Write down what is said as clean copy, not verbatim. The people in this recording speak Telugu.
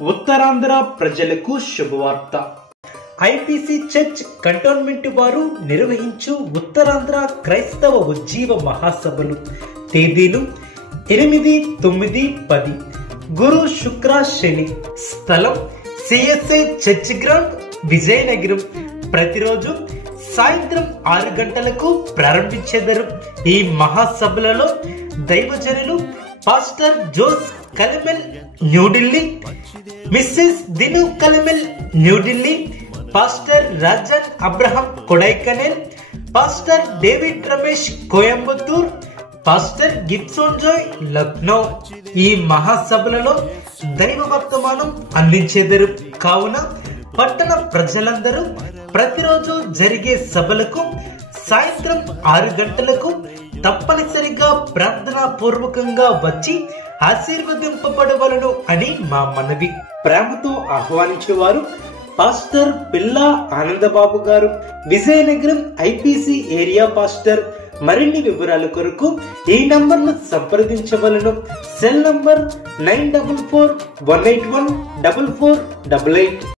ఉత్తరాంధ్ర ప్రజలకు శుభవార్త. ఐపీసీ చర్చ్ కంటోన్మెంట్ వారు నిర్వహించు ఉత్తరాంధ్ర క్రైస్తవ ఉజ్జీవ మహాసభలు తేదీలు 8, 9, 10 గురు, శుక్ర, శని. స్థలం సిఎస్ఐ చర్చ్ గ్రౌండ్, విజయనగరం. ప్రతిరోజు సాయంత్రం 6 గంటలకు ప్రారంభించెదరు. ఈ మహాసభలలో దైవజనులు pastor Jose కలమెల్, New Delhi, missus దిను కలమెల్, New Delhi, pastor Rajan Abraham, Kodaikanal, pastor David Ramesh, Coimbatore, pastor Gibson Joy, Lucknow. ఈ మహాసభలలో దైవ వర్తమానం అందించేదరు. కావున పట్టణ ప్రజలందరూ ప్రతిరోజు జరిగే సభలకు సాయంత్రం 6 గంటలకు తప్పనిసరిగా ప్రార్థనా పూర్వకంగా వచ్చి ఆశీర్వదింపబడవలను అని మా మనవి. ప్రేమతో ఆహ్వానించేవారు పాస్టర్ పిల్లా ఆనందబాబు గారు, విజయనగరం ఐపీసీ ఏరియా పాస్టర్. మరిన్ని వివరాల కొరకు ఈ నంబర్ను సంప్రదించవలను. Cell number 9441814488.